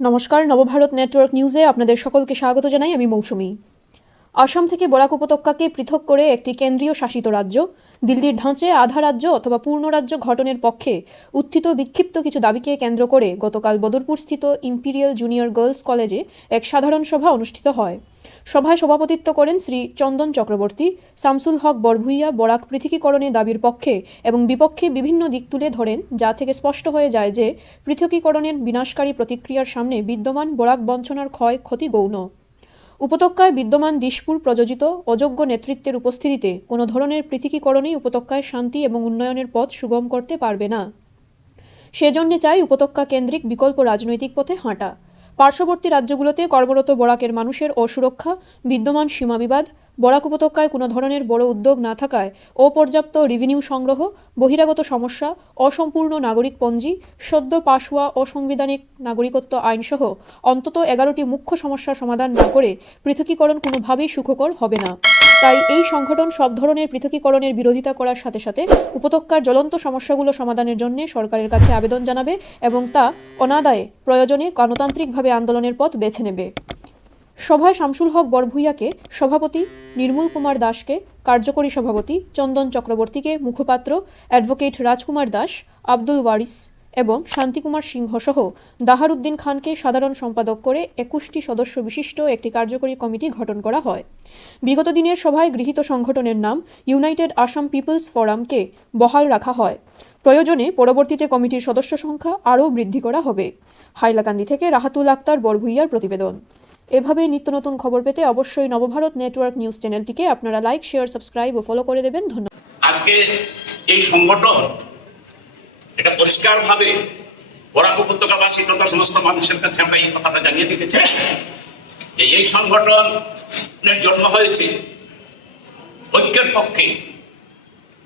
নমস্কার, নবভারত নেটওয়ার্ক নিউজে আপনাদের সকলকে স্বাগত জানাই। আমি মৌসুমী। আসাম থেকে বরাক উপত্যকাকে পৃথক করে একটি কেন্দ্রীয় শাসিত রাজ্য, দিল্লির ঢাঁচে আধা রাজ্য অথবা পূর্ণ রাজ্য গঠনের পক্ষে উত্থিত বিক্ষিপ্ত কিছু দাবিকে কেন্দ্র করে গতকাল বদরপুরস্থিত ইম্পিরিয়াল জুনিয়র গার্লস কলেজে এক সাধারণ সভা অনুষ্ঠিত হয়। সভায় সভাপতিত্ব করেন শ্রী চন্দন চক্রবর্তী। শামসুল হক বরভুইয়া বরাক পৃথকীকরণের দাবির পক্ষে এবং বিপক্ষে বিভিন্ন দিক তুলে ধরেন, যা থেকে স্পষ্ট হয়ে যায় যে পৃথকীকরণের বিনাশকারী প্রতিক্রিয়ার সামনে বিদ্যমান বরাক বঞ্চনার ক্ষয় ক্ষতি গৌণ। উপত্যকায় বিদ্যমান দিশপুর প্রযোজিত অযোগ্য নেতৃত্বের উপস্থিতিতে কোনো ধরনের পৃথকীকরণই উপত্যকায় শান্তি এবং উন্নয়নের পথ সুগম করতে পারবে না। সেজন্য চাই উপত্যকা কেন্দ্রিক বিকল্প রাজনৈতিক পথে হাঁটা। পার্শ্ববর্তী রাজ্যগুলোতে কর্মরত বরাকের মানুষের অসুরক্ষা, বিদ্যমান সীমা বিবাদ, বরাক উপত্যকায় কোনো ধরনের বড় উদ্যোগ না থাকায় অপর্যাপ্ত রেভিনিউ সংগ্রহ, বহিরাগত সমস্যা, অসম্পূর্ণ নাগরিকপঞ্জি, সদ্য পাশ হওয়া অসাংবিধানিক নাগরিকত্ব আইনসহ অন্তত 11টি মুখ্য সমস্যার সমাধান না করে পৃথকীকরণ কোনোভাবেই সুখকর হবে না। তাই এই সংগঠন সব ধরনের পৃথকীকরণের বিরোধিতা করার সাথে সাথে উপত্যকার জ্বলন্ত সমস্যাগুলো সমাধানের জন্য সরকারের কাছে আবেদন জানাবে এবং তা অনাদায়ে প্রয়োজনে গণতান্ত্রিকভাবে আন্দোলনের পথ বেছে নেবে। সভায় শামসুল হক বরভুইয়াকে সভাপতি, নির্মল কুমার দাসকে কার্যকরী সভাপতি, চন্দন চক্রবর্তীকে মুখপাত্র, অ্যাডভোকেট রাজকুমার দাস, আব্দুল ওয়ারিস এবং শান্তিকুমার সিংহ সহ দাহারউদ্দিন খানকে সাধারণ সম্পাদক করে 21টি সদস্য বিশিষ্ট একটি কার্যকরী কমিটি গঠন করা হয়। বিগত দিনের সভায় গৃহীত সংগঠনের নাম ইউনাইটেড আসাম পিপলস ফোরামকে বহাল রাখা হয়। প্রয়োজনে পরবর্তীতে কমিটির সদস্য সংখ্যা আরও বৃদ্ধি করা হবে। হাইলাকান্দি থেকে রাহাতুল আক্তার বরভুইয়ার প্রতিবেদন। এভাবে নিত্য নতুন খবর পেতে অবশ্যই নবভারত নেটওয়ার্ক নিউজ চ্যানেলটিকে আপনারা লাইক, শেয়ার, সাবস্ক্রাইব ও ফলো করে দেবেন। ধন্যবাদ। আজকে এই সংগঠন এটা পরিষ্কারভাবে বরাক উপত্যকাবাসী তথা সমস্ত মানুষের কাছে আমরা এই কথাটা জানিয়ে দিতে চাই যে এই সংগঠনের জন্ম হয়েছে ঐক্যের পক্ষে,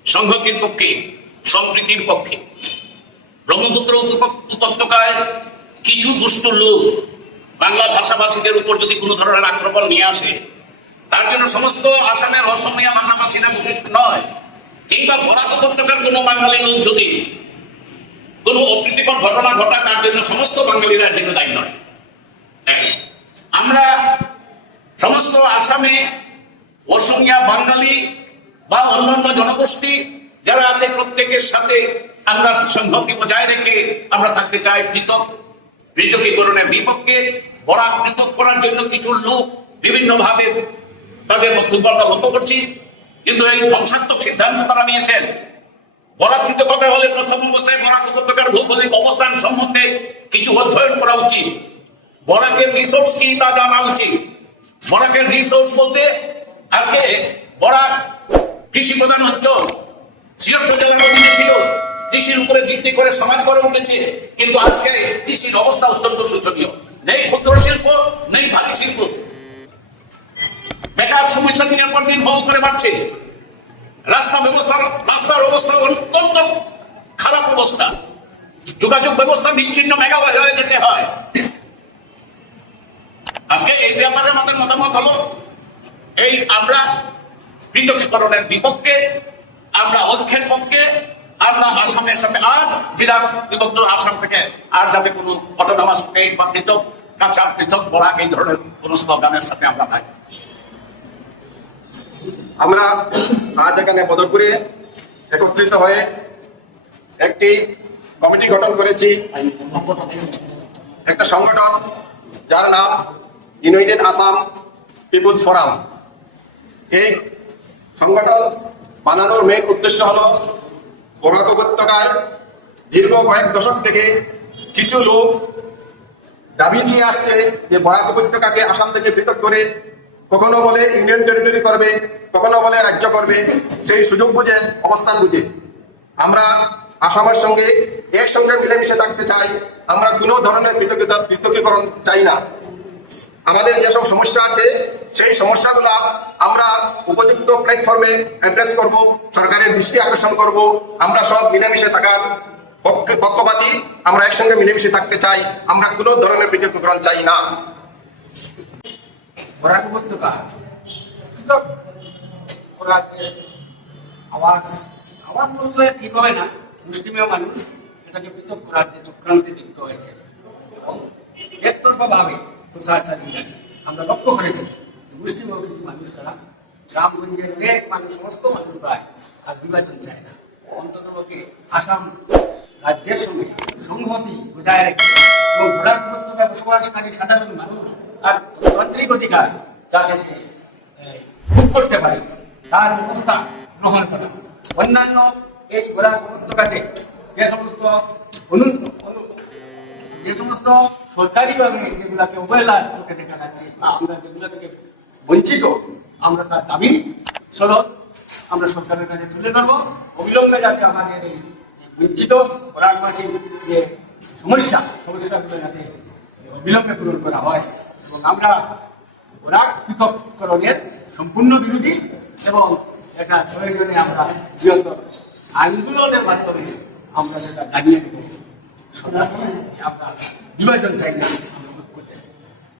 সংহতির পক্ষে, সম্প্রীতির পক্ষে। ব্রহ্মপুত্র উপত্যকায় কিছু দুষ্ট লোক বাংলা ভাষাভাষীদের উপর যদি কোনো ধরনের আক্রমণ নিয়ে আসে, তার জন্য সমস্ত আসামের অসমীয়া ভাষাভাষীরা বিশিষ্ট নয়, কিংবা বরাক উপত্যকার কোনো বাঙালি লোক যদি কোনো অপ্রীতিকর ঘটনা ঘটায়, তার জন্য সমস্ত বাঙালিরা এর জন্য দায়ী নয়। আমরা সমস্ত আসামে অসমীয়া, বাঙালি বা অন্যান্য জনগোষ্ঠী যারা আছে প্রত্যেকের সাথে আমরা সংহতি বজায় রেখে আমরা থাকতে চাই। পৃথকীকরণের বিপক্ষে বরাক পৃথক করার জন্য কিছু লোক বিভিন্নভাবে তাদের বক্তব্য আমরা লক্ষ্য করছি, কিন্তু এই ধ্বংসাত্মক সিদ্ধান্ত তারা নিয়েছেন। বরাক পৃথকতা হলে প্রথম অবস্থায় বরাক উপত্যকার ভৌগোলিক অবস্থান সম্বন্ধে কিছু অধ্যয়ন করা উচিত। বরাকের রিসোর্স কি তা জানা উচিত। বরাকের রিসোর্স বলতে আজকে বরাক কৃষি প্রধান অঞ্চল, সিলেট জেলার অধীনে ছিল, কৃষির উপরে ভিত্তি করে সমাজ গড়ে উঠেছে, কিন্তু আজকে কৃষির অবস্থা অত্যন্ত শোচনীয়। নেই ক্ষুদ্র শিল্প, নেই ভারী শিল্প। বেকার সমস্যা দিনের পর দিন হু করে বাড়ছে। রাস্তার অবস্থা অত্যন্ত খারাপ অবস্থা। যোগাযোগ ব্যবস্থা বিচ্ছিন্ন, মেঘালয় হয়ে যেতে হয়। আজকে এই ব্যাপারে আমাদের মতামত হলো এই আমরা পৃথকীকরণের বিপক্ষে, আমরা ঐক্যের পক্ষে। আমরা আসামের সাথে আর বিভক্ত আসাম থেকে আর যাতে কোনো অটোনমাস স্টেট বা পৃথক কাঁচা পৃথক বরাক এই ধরনের কোন স্লোগানের সাথে আমরা নাই। আমরা আজ এখানে বদরপুরে একত্রিত হয়ে একটি কমিটি গঠন করেছি, একটা সংগঠন যার নাম ইউনাইটেড আসাম পিপলস ফোরাম। এই সংগঠন বানানোর মেন উদ্দেশ্য হলো বরাক উপত্যকায় দীর্ঘ কয়েক দশক থেকে কিছু লোক দাবি নিয়ে আসছে যে বরাক উপত্যকাকে আসাম থেকে পৃথক করে কখনো বলে ইউনিয়ন টেরিটরি করবে, কখনো বলে রাজ্য করবে, সেই সুযোগ বুঝে, অবস্থান বুঝে আমরা আসামের সঙ্গে একসঙ্গে মিলেমিশে থাকতে চাই। আমরা কোনো ধরনের পৃথকীকরণ চাই না। আমাদের যেসব সমস্যা আছে সেই সমস্যাগুলো আমরা উপযুক্ত প্ল্যাটফর্মে অ্যাড্রেস করব, সরকারের দৃষ্টি আকর্ষণ করব। আমরা সব মিলেমিশে থাকার পক্ষপাতী, আমরা একসঙ্গে মিলেমিশে থাকতে চাই। আমরা কোনো ধরনের পৃথকীকরণ চাই না। বরাক উপত্যকা পৃথক করাতে আওয়াজ বলতে ঠিক হবে না। মুসলিমীয় মানুষ এটাকে পৃথক করার যে চক্রান্তে লিপ্ত হয়েছে এবং একতরফা ভাবে প্রচার চালিয়ে যাচ্ছে। আমরা লক্ষ্য করেছি মুসলিম কিছু মানুষ তারা গ্রামগঞ্জের অনেক মানুষ, সমস্ত মানুষ প্রায় আর বিভাজন চায় না, অন্ততপক্ষে আসাম রাজ্যের সঙ্গে সংহতি বজায় রেখে এবং ভোটার উপত্যকায় বসবাসকারী সাধারণ মানুষ আর গণতান্ত্রিক অধিকার যাতে সে ভোগ করতে পারে তার ব্যবস্থা গ্রহণ করা। অন্যান্য এই ভোটার উপত্যকাতে যে সমস্ত সরকারিভাবে যেগুলাকে অবহেলার চোখে দেখা যাচ্ছে বা আমরা যেগুলো থেকে বঞ্চিত, আমরা তার দাবি স্বরূপ আমরা সরকারের কাছে তুলে ধরবো। অবিলম্বে যাতে আমাদের এই বঞ্চিত ভোটারবাসীর যে সমস্যাগুলো যাতে অবিলম্বে পূরণ করা হয় এবং আমরা ভোটার পৃথককরণের সম্পূর্ণ বিরোধী এবং এটা প্রয়োজনে আমরা বৃহত্তর আন্দোলনের মাধ্যমে আমরা সেটা জানিয়ে দেব। আমরা বিভাজন চাই না।